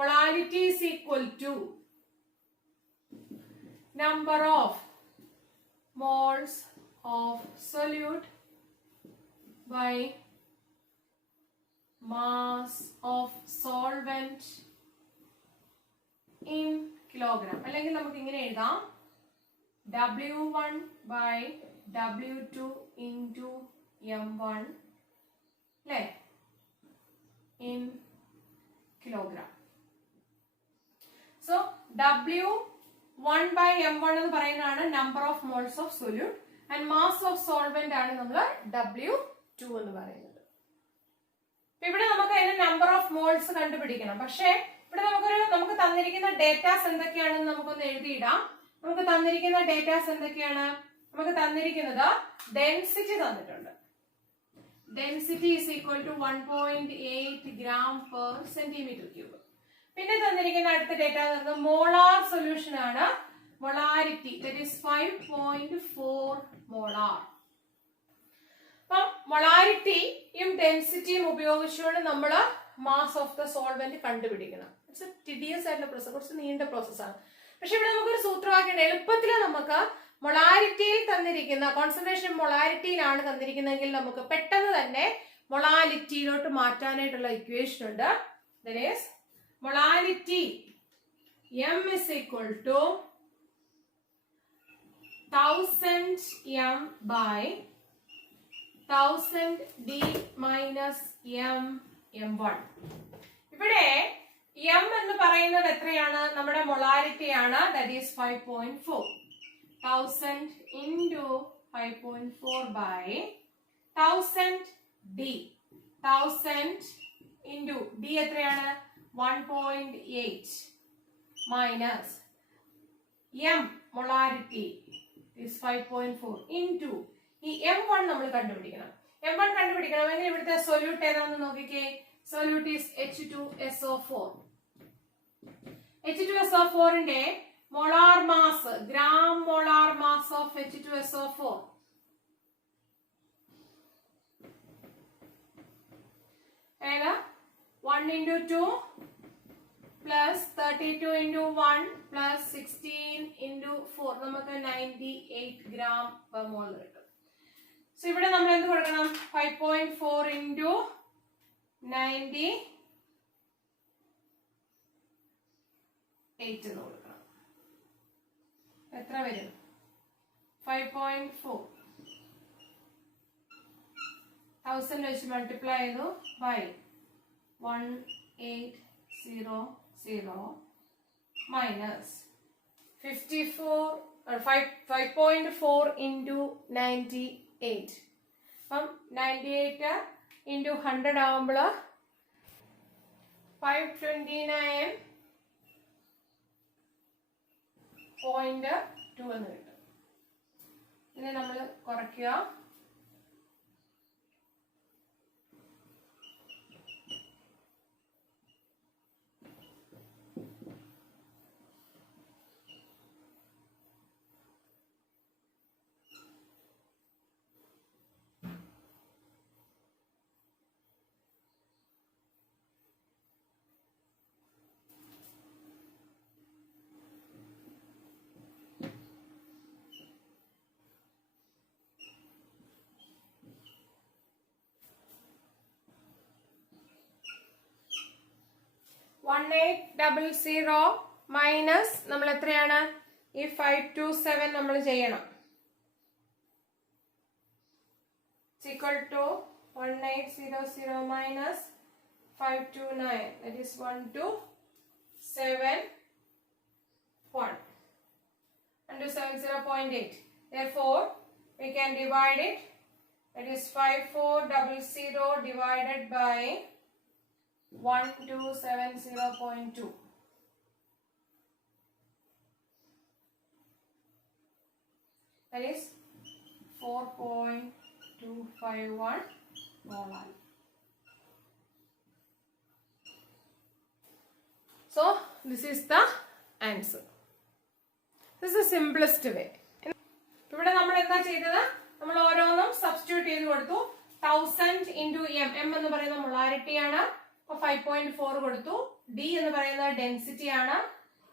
Molality is equal to number of moles of solute by mass of solvent in kilogram. അല്ലെങ്കിൽ നമുക്ക് ഇങ്ങനെ എഴുതാം W1 by W2 into M1 അല്ലേ in kilogram. So W1 by M1 എന്ന് പറയുന്നതാണ് number of moles of solute and mass of solvent ആണ് നമ്മൾ W2 എന്ന് പറയുന്നത്. ഇവിടെ നമുക്ക് അതിന്റെ നമ്പർ ഓഫ് മോൾസ് കണ്ടുപിടിക്കണം. പക്ഷേ ഇവിടെ നമുക്ക് തന്നിരിക്കുന്ന ഡേറ്റാസ് എന്തൊക്കെയാണെന്ന് നമുക്കൊന്ന് എഴുതിയിടാം. നമുക്ക് തന്നിരിക്കുന്ന ഡേറ്റാസ് എന്തൊക്കെയാണ്? നമുക്ക് തന്നിരിക്കുന്നത് ഡെൻസിറ്റി തന്നിട്ടുണ്ട്. Density is equal to 1.8 gram per centimeter cube. പിന്നെ തന്നിരിക്കുന്ന അടുത്ത ഡേറ്റ മോളാർ സൊല്യൂഷൻ ആണ്. Molarity that is 5.4 molar. അപ്പം മൊളാരിറ്റിയും ഡെൻസിറ്റിയും ഉപയോഗിച്ചുകൊണ്ട് നമ്മൾ മാസ് ഓഫ് ദ സോൾവെന്റ് കണ്ടുപിടിക്കണം. ഇറ്റ്സ് എ ടിഡിയസ് ആയിട്ടുള്ള പ്രോസസ്, കുറച്ച് നീണ്ട പ്രോസസ്സാണ്. പക്ഷെ ഇവിടെ നമുക്കൊരു സൂത്രവാക്യം എളുപ്പത്തിൽ നമുക്ക് മൊളാരിറ്റിയിൽ തന്നിരിക്കുന്ന കോൺസെൻട്രേഷൻ മൊളാരിറ്റിയിലാണ് തന്നിരിക്കുന്നതെങ്കിൽ നമുക്ക് പെട്ടെന്ന് തന്നെ മൊളാലിറ്റിയിലോട്ട് മാറ്റാനായിട്ടുള്ള ഇക്വേഷൻ ഉണ്ട്. That is molality M is equal to 1000 M by 1000 D minus M M1. ഇവിടെ എം എന്ന് പറയുന്നത് എത്രയാണ്? നമ്മുടെ മൊളാരിറ്റി ആണ്. That is 5.4. 1000 into 5.4 by 1000 D. 1000 into D എത്രയാണ്? 1.8 minus M molarity is 5.4 into ഈ M1 നമ്മൾ കണ്ടുപിടിക്കണം. M1 കണ്ടുപിടിക്കണമെങ്കിൽ ഇവിടുത്തെ സൊല്യൂട്ട് ഏതാണെന്ന് നോക്കിക്കേ. Solute is H2SO4. H2SO4 ന്റെ molar mass, gram molar mass of H2SO4 ഏതാ? 1 into 2 plus 32 into 1 plus 16 into 4 നമുക്ക് 98 gram per mole കിട്ടും. സോ ഇവിടെ നമ്മൾ എന്ത് കൊടുക്കണം? 5.4 into 98 എന്ന് കൊടുക്കണം. എത്ര വരും? 5.4 1000 വെച്ച് മൾട്ടിപ്ലൈ ചെയ്തു ബൈ 1800 മൈനസ് 5.4 into 98. അപ്പം 98 into 100 ആവുമ്പോൾ 529.2 എന്ന് കിട്ടും. ഇനി നമ്മൾ കുറയ്ക്കുക. $1800 മൈനസ് നമ്മൾ എത്രയാണ്? ഈ 527 നമ്മൾ ചെയ്യണം. equal to 1800 minus 529, that is 1271 1270.8. Therefore we can divide it, that is 5400 divided by 1270.2. That is 4.251 molar. So this is the answer. This is the simplest way. ഇവിടെ നമ്മൾ എന്താ ചെയ്തത്? നമ്മൾ ഓരോന്നും സബ്സ്റ്റിറ്റ്യൂട്ട് ചെയ്ത് കൊടുത്തു. 1000 into M. M എന്ന് പറയുന്ന മൊളാരിറ്റി ആണ്. 5.4 കൊടുത്തു. D എന്ന് പറയുന്നത് ഡെൻസിറ്റി ആണ്.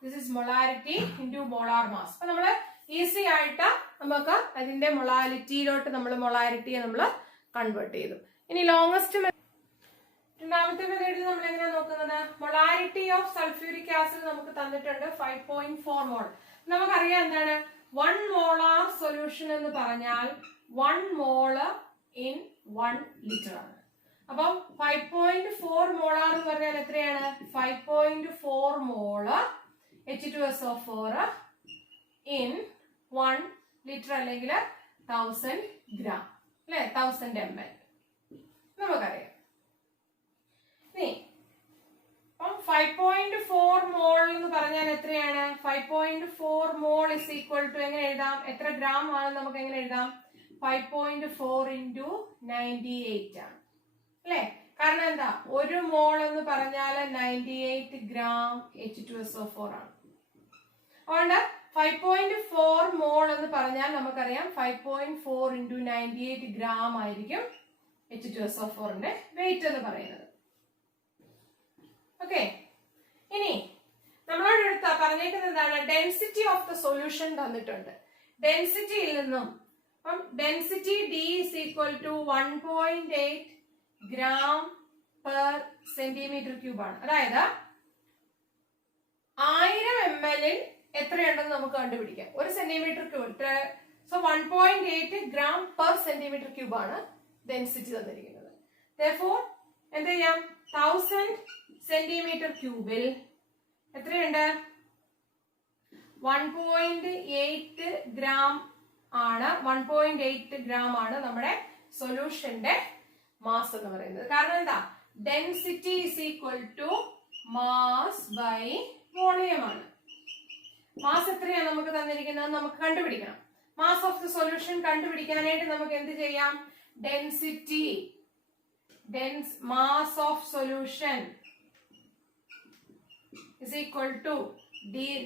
This is molarity into molar mass. അപ്പൊ നമ്മള് ഈസി ആയിട്ട് നമുക്ക് അതിന്റെ മൊളാരിറ്റിയിലോട്ട് നമ്മൾ മൊളാരിറ്റിയെ നമ്മൾ കൺവേർട്ട് ചെയ്തു. ഇനി ലോങ്സ്റ്റ് രണ്ടാമത്തെ മെത്തേഡിൽ നമ്മൾ എങ്ങനെയാണ് നോക്കുന്നത്? മൊളാരിറ്റി ഓഫ് സൾഫ്യൂരിക് ആസിഡ് നമുക്ക് തന്നിട്ടുണ്ട് 5.4 മോൾ. നമുക്കറിയാം എന്താണ് 1 മോളാർ സൊല്യൂഷൻ എന്ന് പറഞ്ഞാൽ 1 മോള് ഇൻ 1 ലിറ്റർ ആണ്. അപ്പം 5.4 മോളാർ എന്ന് പറഞ്ഞാൽ എത്രയാണ്? 5.4 മോള് H2SO4 ഇൻ 1 ലിറ്റർ അല്ലെങ്കിൽ 1000 ഗ്രാം അല്ലെ, 1000 ml നമുക്കറിയാം. ഇനി 5.4 മോൾ എന്ന് പറഞ്ഞാൽ എത്രയാണ്? 5.4 മോൾ ഇസ് ഈക്വൽ ടു എങ്ങനെ എഴുതാം? എത്ര ഗ്രാം ആണ് നമുക്ക് എങ്ങനെ എഴുതാം? 5.4 into 98 ആണ് അല്ലെ. കാരണം എന്താ? 1 മോൾ എന്ന് പറഞ്ഞാൽ 98 ഗ്രാം H2SO4 ആണ്. അതുകൊണ്ട് 5.4 മോൾ എന്ന് പറഞ്ഞാൽ നമുക്കറിയാം 5.4 into 98 ഗ്രാം ആയിരിക്കും H2SO4 ന്റെ വെയിറ്റ് എന്ന് പറയുന്നത്. ഓക്കെ, ഇനി നമ്മളോട് എടുത്ത പറഞ്ഞേക്കുന്നത് എന്താണ്? ഡെൻസിറ്റി ഓഫ് ദ സൊല്യൂഷൻ തന്നിട്ടുണ്ട്. ഡെൻസിറ്റിയിൽ നിന്നും density D is equal to 1.8 gram per centimeter cube ആണ്. അതായത് 1000 ml എത്രയുണ്ടെന്ന് നമുക്ക് കണ്ടുപിടിക്കാം. 1 centimetre cube. So 1.8 gram per centimeter cube ആണ് ഡെൻസിറ്റി തന്നിരിക്കുന്നത്. Therefore എന്ത് ചെയ്യാം? 1000 സെന്റിമീറ്റർ ക്യൂബിൽ എത്രയുണ്ട്? 1.8 ഗ്രാം ആണ്. 1.8 ഗ്രാം ആണ് നമ്മുടെ സൊല്യൂഷന്റെ മാസ് എന്ന് പറയുന്നത്. കാരണം എന്താ? Density is equal to mass by volume ആണ്. മാസ് എത്രയാണ് നമുക്ക് തന്നിരിക്കുന്നത്? നമുക്ക് കണ്ടുപിടിക്കണം. മാസ് ഓഫ് ദ സൊല്യൂഷൻ കണ്ടുപിടിക്കാനായിട്ട് നമുക്ക് എന്ത് ചെയ്യാം? Density, mass of solution is equal to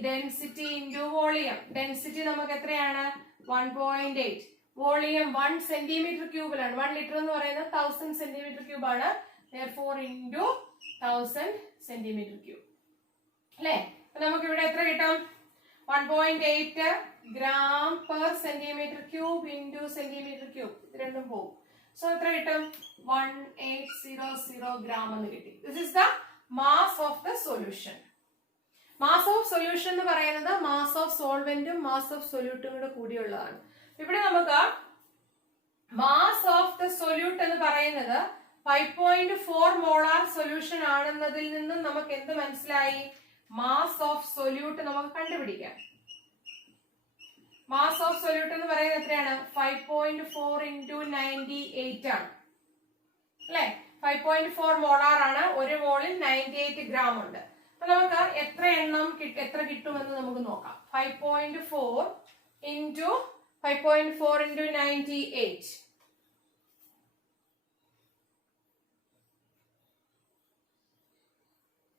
density into volume. Density നമുക്ക് എത്രയാണ്? 1.8. Volume 1 centimetre ക്യൂബിലാണ്. 1 ലിറ്റർ എന്ന് പറയുന്നത് 1000 സെന്റിമീറ്റർ ക്യൂബ് ആണ്. therefore into 1000 സെന്റിമീറ്റർ ക്യൂബ് അല്ലേ? നമുക്ക് ഇവിടെ എത്ര കിട്ടും? 1.8 gram per centimetre cube into centimetre cube. ഇത് രണ്ടും പോകും. സോ എത്ര കിട്ടും? 1800 ഗ്രാം എന്ന് കിട്ടി. This is the mass of the solution. Mass of solution എന്ന് പറയുന്നത് മാസ് ഓഫ് സോൾവെന്റും മാസ് ഓഫ് സൊല്യൂട്ടും കൂടെ കൂടിയുള്ളതാണ്. ഇവിടെ നമുക്ക് മാസ് ഓഫ് ദ സൊല്യൂട്ട് എന്ന് പറയുന്നത് 5.4 മോളാർ സൊല്യൂഷൻ ആണെന്നതിൽ നിന്നും നമുക്ക് എന്ത് മനസ്സിലായി? മാസ് ഓഫ് സൊല്യൂട്ട് നമുക്ക് കണ്ടുപിടിക്കാം. മാസ് ഓഫ് സൊല്യൂട്ട് എന്ന് പറയുന്നത് എത്രയാണ്? 5.4 into 98 ആണ് അല്ലെ? 5.4 മോളാർ ആണ്. ഒരു മോളിൽ 98 ഗ്രാം ഉണ്ട്. അപ്പൊ നമുക്ക് എത്ര എണ്ണം എത്ര കിട്ടുമെന്ന് നമുക്ക് നോക്കാം. 5.4 into 98.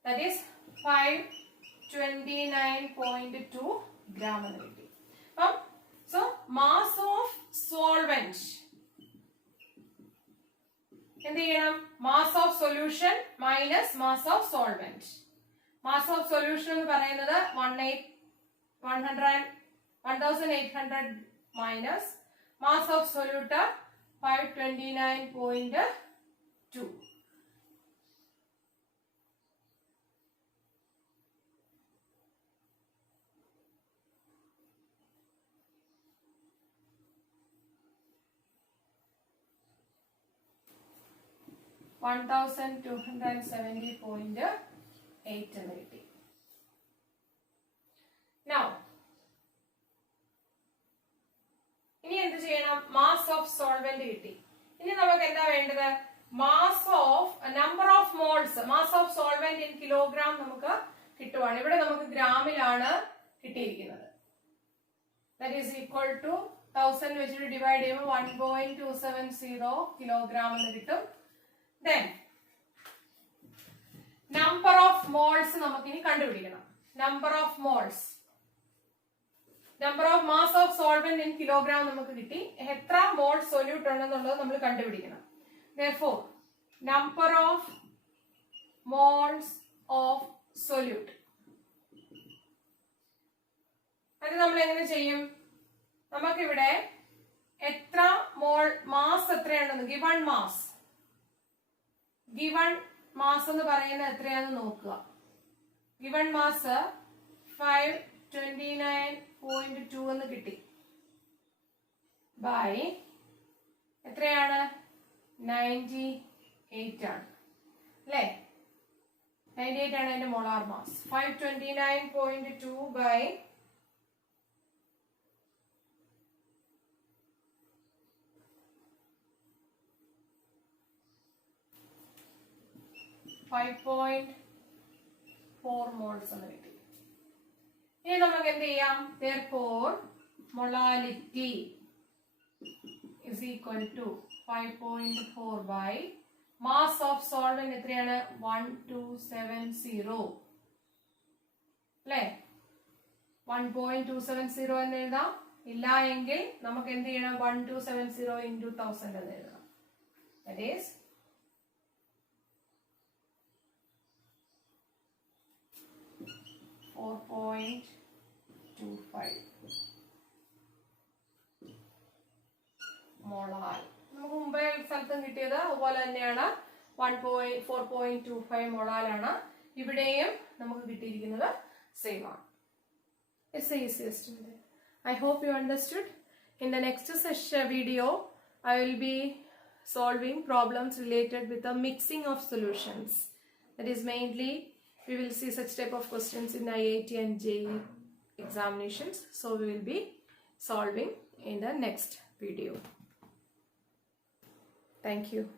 That is 529.2 gram എന്ന് കിട്ടി. So mass of solvent എന്ത് ചെയ്യണം? Mass of solution minus mass of solvent. Mass of solution എന്ന് പറയുന്നത് 1800 മൈനസ് മാസ് ഓഫ് സൊല്യൂട്ട് 529.2. $1270.8 എന്ന് കിട്ടി. Now ഇനി എന്ത് ചെയ്യണം? മാസ് ഓഫ് സോൾവെന്റ് കിട്ടി. ഇനി നമുക്ക് എന്താ വേണ്ടത്? Mass of number of moles. Mass of solvent in kilogram നമുക്ക് കിട്ടുവാണ്. ഇവിടെ നമുക്ക് ഗ്രാമിലാണ് കിട്ടിയിരിക്കുന്നത്. ദാറ്റ് ഈസ് ഈക്വൽ ടു 1000 വെച്ചിട്ട് ഡിവൈഡ് ചെയ്യുമ്പോൾ 1.270 കിലോഗ്രാം എന്ന് കിട്ടും. Then number of moles നമുക്ക് ഇനി കണ്ടുപിടിക്കണം. number of moles, number of mass of solvent in kilogram നമുക്ക് കിട്ടി. എത്ര മോൾ സൊല്യൂട്ട് ഉണ്ടെന്നുള്ളത് നമ്മൾ കണ്ടുപിടിക്കണം. therefore number of moles of solute അത് നമ്മൾ എങ്ങനെ ചെയ്യും? നമുക്കിവിടെ എത്ര മോൾ മാസ് എത്രയുണ്ടെന്ന് ഗിവൺ മാസ് എന്ന് പറയുന്നത് എത്രയാണെന്ന് നോക്കുക. ഗിവൺ മാസ് 529.2 എന്ന് കിട്ടി. ബൈ എത്രയാണ്? 98 ആണ് അല്ലേ? 98 ആണ് അതിന്റെ മോളാർ മാസ്. 529.2 ബൈ 5.4 moles എന്ന് കിട്ടി. ഇനി നമുക്ക് എന്ത് ചെയ്യാം? therefore molality is equal to 5.4 by mass of solvent എത്രയാണ്? 1270 അല്ലേ? 1.270 എന്ന് എഴുതാം. ഇല്ല എങ്കിൽ നമുക്ക് എന്ത് ചെയ്യണം? 1270 into 1000 എന്ന് എഴുതാം. that is 4.25 molar. നമുക്ക് മുമ്പേ സ്ഥലത്തും കിട്ടിയത് അതുപോലെ തന്നെയാണ്. 4.25 മോളാലാണ്. ഇവിടെയും നമുക്ക് കിട്ടിയിരിക്കുന്നത് സെയിം ആണ്. It's the easiest method. I hope you understood. In the next video, I will be solving problems related with the mixing of solutions. That is mainly we will see such type of questions in IIT and JEE examinations. So we will be solving in the next video. Thank you.